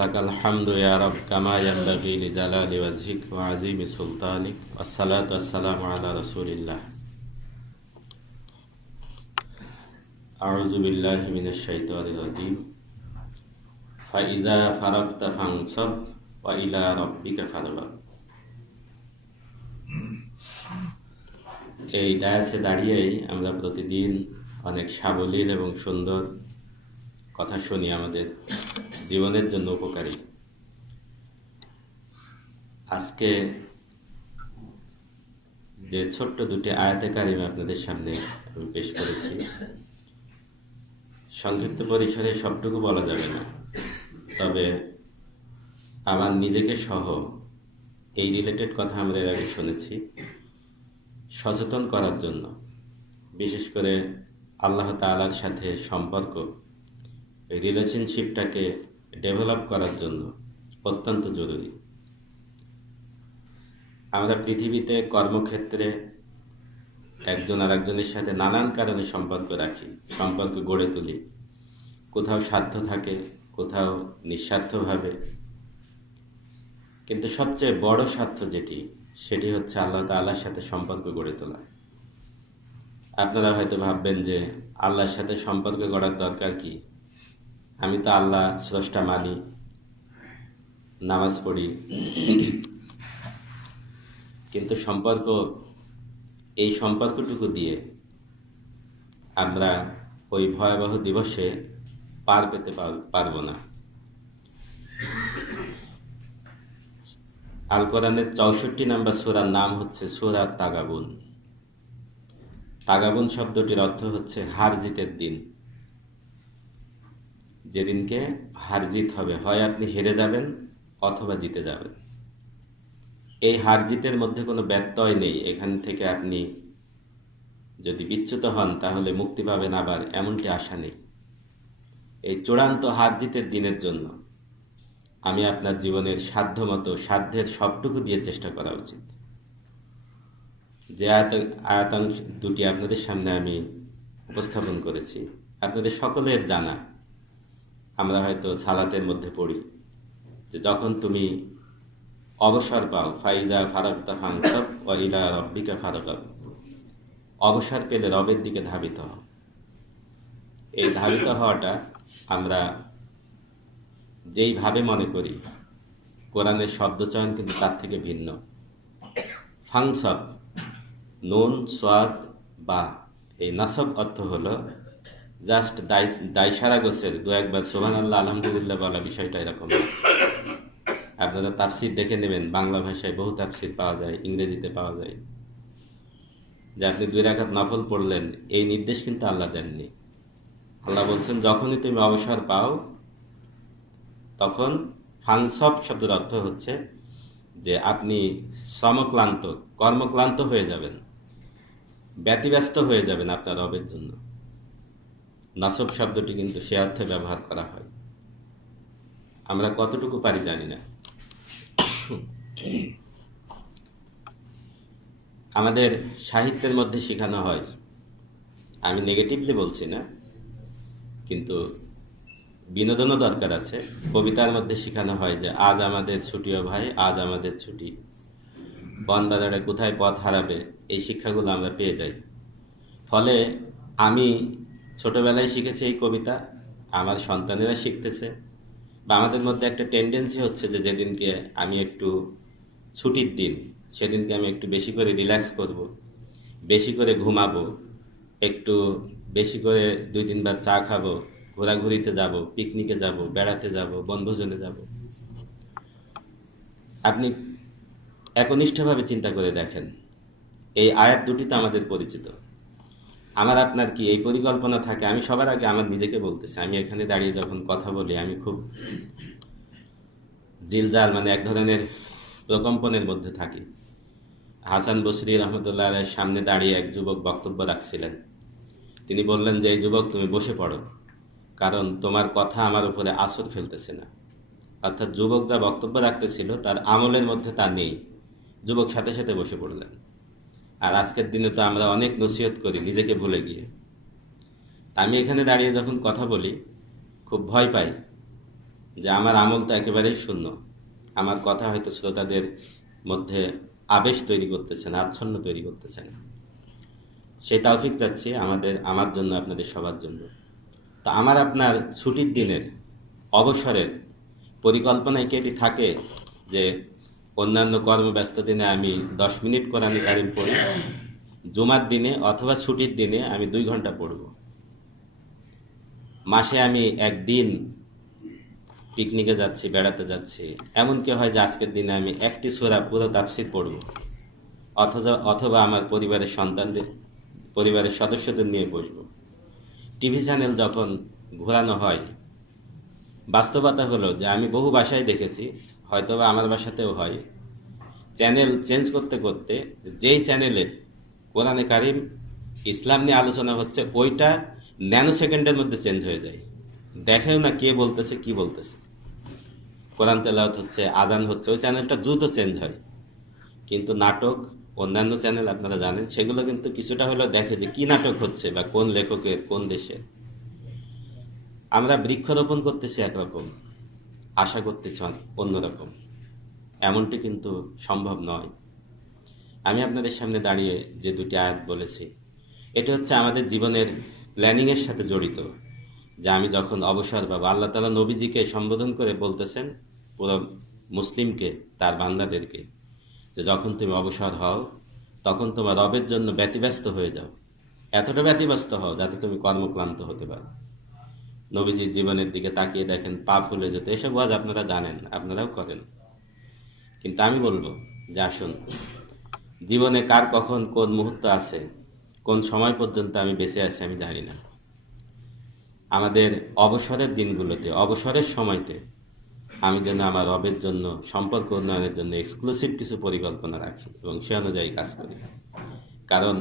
লাকাল হামদু ইয়া রাব কামা ইয়ানবাগি লিজালালি ওয়াজহিক ওয়া আযীমি সুলতানিক ওয়াসসালাতু ওয়াসসালামু আলা রাসূলিল্লাহ। আউযু বিল্লাহি মিনাশ শাইতানির রাজীম। ফাইযা ফারাগতা ফানসাব ওয়া ইলা রাব্বিকা ফারগাব। এই ডায়াসে দাঁড়িয়েই আমরা প্রতিদিন অনেক সাবলীল এবং সুন্দর কথা শুনি, আমাদের জীবনের জন্য উপকারী। আজকে যে ছোট্ট দুটি আয়াতে কারিমে আপনাদের সামনে আমি পেশ করেছি, সংক্ষিপ্ত পরিসরে সবটুকু বলা যাবে না, তবে আমার নিজেকে সহ এই রিলেটেড কথা আমরা এর আগে শুনেছি, সচেতন করার জন্য, বিশেষ করে আল্লাহ তাআলার সাথে সম্পর্ক, এই রিলেশনশিপটাকে ডেভেলপ করার জন্য অত্যন্ত জরুরি। আমরা পৃথিবীতে কর্মক্ষেত্রে একজন আর একজনের সাথে নানান কারণে সম্পর্ক রাখি, সম্পর্ক গড়ে তুলি। কোথাও স্বার্থ থাকে, কোথাও নিঃস্বার্থভাবে, কিন্তু সবচেয়ে বড় স্বার্থ যেটি, সেটি হচ্ছে আল্লাহ তাআলার সাথে সম্পর্ক গড়ে তোলা। আপনারা হয়তো ভাববেন যে আল্লাহর সাথে সম্পর্ক গড়ার দরকার কি? আমি তো আল্লাহ স্রষ্টা মানি, নামাজ পড়ি, কিন্তু এই সম্পর্কটুকু দিয়ে আমরা ওই ভয়াবহ দিবসে পার পেতে পারবো না। আল কোরআনের 64 নম্বর সূরার নাম হচ্ছে সূরা তাগাবুন। তাগাবুন শব্দটির অর্থ হচ্ছে হার জিতের দিন। যেদিনকে হার জিত হবে, হয় আপনি হেরে যাবেন অথবা জিতে যাবেন। এই হার জিতের মধ্যে কোনো ব্যত্যয় নেই। এখান থেকে আপনি যদি বিচ্যুত হন তাহলে মুক্তি পাবেন, আবার এমনটি আশা নেই। এই চূড়ান্ত হার জিতের দিনের জন্য আমি আপনার জীবনের সাধ্যের সবটুকু দিয়ে চেষ্টা করা উচিত। যে আয়াতাংশ দুটি আপনাদের সামনে আমি উপস্থাপন করেছি, আপনাদের সকলের জানা। আমরা হয়তো সালাতের মধ্যে পড়ি যে যখন তুমি অবসর পাও, ফাইজা ফারাগতা ফানসাব ওয়া ইলা রাব্বিকা ফারগাব, অবসর পেলে রবের দিকে ধাবিত হও। এই ধাবিত হওয়াটা আমরা যেইভাবে মনে করি, কোরআনের শব্দচয়ন কিন্তু তার থেকে ভিন্ন। ফাংসব, নুন সোয়াদ বা, এই নাসব অর্থ হলো জাস্ট দায়সারা গোছের দু একবার সুবহানাল্লাহ আলহামদুলিল্লাহ বলা, বিষয়টা এরকম। আপনারা তাফসির দেখে নেবেন, বাংলা ভাষায় বহু তাফসির পাওয়া যায়, ইংরেজিতে পাওয়া যায়, যে আপনি 2 রাকাত নফল পড়লেন, এই নির্দেশ কিন্তু আল্লাহ দেননি। আল্লাহ বলছেন যখনই তুমি অবসর পাও তখন ফাংসব শব্দের অর্থ হচ্ছে যে আপনি শ্রমক্লান্ত, কর্মক্লান্ত হয়ে যাবেন, ব্যতিব্যস্ত হয়ে যাবেন আপনার রবের জন্য। নাসব শব্দটি কিন্তু সে অর্থে ব্যবহার করা হয়। আমরা কতটুকু পারি জানি না। আমাদের সাহিত্যের মধ্যে শেখানো হয়, আমি নেগেটিভলি বলছি না, কিন্তু বিনোদনও দরকার আছে। কবিতার মধ্যে শেখানো হয় যে আজ আমাদের ছুটিও ভাই, আজ আমাদের ছুটি, বনবাজারে কোথায় পথ হারাবে, এই শিক্ষাগুলো আমরা পেয়ে যাই। ফলে আমি ছোটবেলায় শিখেছি এই কবিতা, আমার সন্তানেরা শিখতেছে, বা আমাদের মধ্যে একটা টেন্ডেন্সি হচ্ছে যে যেদিনকে আমি একটু ছুটির দিন, সেদিনকে আমি একটু বেশি করে রিল্যাক্স করব, বেশি করে ঘুমাবো, একটু বেশি করে 2-3 বার চা খাবো, ঘোরাঘুরিতে যাব, পিকনিকে যাব, বেড়াতে যাব, বনভোজনে যাব। আপনি একনিষ্ঠভাবে চিন্তা করে দেখেন, এই আয়াত দুটি তো আমাদের পরিচিত। আমার আপনার কি এই পরিকল্পনা থাকে? আমি সবার আগে আমার নিজেকে বলতেছি, আমি এখানে দাঁড়িয়ে যখন কথা বলি আমি খুব জিলজাল, মানে এক ধরনের প্রকম্পনের মধ্যে থাকি। হাসান বসরি রহমতুল্লাহ আলাইহির সামনে দাঁড়িয়ে এক যুবক বক্তব্য রাখছিলেন। তিনি বললেন যে এই যুবক তুমি বসে পড়ো, কারণ তোমার কথা আমার উপরে আসর ফেলতেছে না। অর্থাৎ যুবক যা বক্তব্য রাখতেছিল তার আমলের মধ্যে তা নেই। যুবক সাথে সাথে বসে পড়লেন। আর আজকের দিনে তো আমরা অনেক নসিহত করি নিজেকে ভুলে গিয়ে। আমি এখানে দাঁড়িয়ে যখন কথা বলি খুব ভয় পাই যে আমার আমল তো একেবারেই শূন্য, আমার কথা হয়তো শ্রোতাদের মধ্যে আবেশ তৈরি করতেছে না, আচ্ছন্ন তৈরি করতেছে না। সেই তৌফিক চাচ্ছি আমার জন্য, আপনাদের সবার জন্য। তো আমার আপনার ছুটির দিনের, অবসরের পরিকল্পনায় কি এটি থাকে যে অন্যান্য কর্মব্যস্ত দিনে আমি 10 মিনিট কোরআনে কারিম পড়ি, জুমার দিনে অথবা ছুটির দিনে আমি 2 ঘন্টা পড়ব, মাসে আমি একদিন পিকনিকে যাচ্ছি, বেড়াতে যাচ্ছি, এমনকি হয় যে আজকের দিনে আমি একটি সূরা পুরো তাফসীর পড়ব, অথবা আমার পরিবারের সদস্যদের নিয়ে বসবো। টিভি চ্যানেল যখন ঘোরানো হয়, বাস্তবতা হলো যে আমি বহু বাসায় দেখেছি, হয়তোবা আমার বাসাতেও হয়, চ্যানেল চেঞ্জ করতে করতে যেই চ্যানেলে কোরআনে কারিম ইসলাম নিয়ে আলোচনা হচ্ছে ওইটা ন্যানো সেকেন্ডের মধ্যে চেঞ্জ হয়ে যায়, দেখেও না কে বলতেছে কি বলতেছে। কোরআন তেলাওয়াত হচ্ছে, আজান হচ্ছে, ওই চ্যানেলটা দ্রুত চেঞ্জ হয়। কিন্তু নাটক, অন্যান্য চ্যানেল আপনারা জানেন, সেগুলো কিন্তু কিছুটা হলেও দেখে যে কি নাটক হচ্ছে বা কোন লেখকের, কোন দেশে। আমরা বৃক্ষরোপণ করতেছি একরকম, আশা করতেছি অন্যরকম, এমনটি কিন্তু সম্ভব নয়। আমি আপনাদের সামনে দাঁড়িয়ে যে দুটি আয়াত বলেছি, এটি হচ্ছে আমাদের জীবনের প্ল্যানিংয়ের সাথে জড়িত। যে আমি যখন অবসর পাবো, আল্লাহ তাআলা নবীজিকে সম্বোধন করে বলতেছেন পুরো মুসলিমকে, তার বান্দাদেরকে, যে যখন তুমি অবসর হও তখন তোমার রবের জন্য ব্যতিব্যস্ত হয়ে যাও, এতটা ব্যতিব্যস্ত হও যাতে তুমি কর্মক্লান্ত হতে পারো। নবীজির জীবনের দিকে তাকিয়ে দেখেন পা ফুলে যেত, এসব ওয়াজ আপনারা জানেন, আপনারাও করেন। কিন্তু আমি বলবো যে আসুন, জীবনে কার কখন কোন মুহূর্ত আছে, কোন সময় পর্যন্ত আমি বেঁচে আছি আমি জানি না। আমাদের অবসরের দিনগুলোতে, অবসরের সময়তে আমি যেন আমার রবের জন্য, সম্পর্ক উন্নয়নের জন্য এক্সক্লুসিভ কিছু পরিকল্পনা রাখি এবং সে অনুযায়ী কাজ করি। কারণ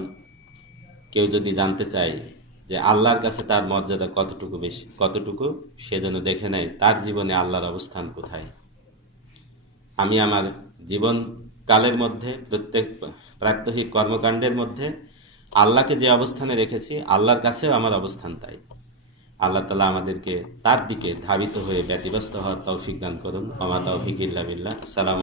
কেউ যদি জানতে চায় যে আল্লাহর কাছে তার মর্যাদা কতটুকু বেশি, কতটুকু, সে যেন দেখে নেয় তার জীবনে আল্লাহর অবস্থান কোথায়। আমি আমার জীবন কালের মধ্যে, প্রত্যেক প্রাত্যহিক কর্মকাণ্ডের মধ্যে আল্লাহকে যে অবস্থানে রেখেছি, আল্লাহর কাছেও আমার অবস্থান তাই। আল্লাহ তাআলা আমাদেরকে তার দিকে ধাবিত হয়ে ব্যতিব্যস্ত হওয়ার তৌফিক দান করুন। ওয়া মা তাওফিক ইল্লা বিল্লাহ। আসসালামু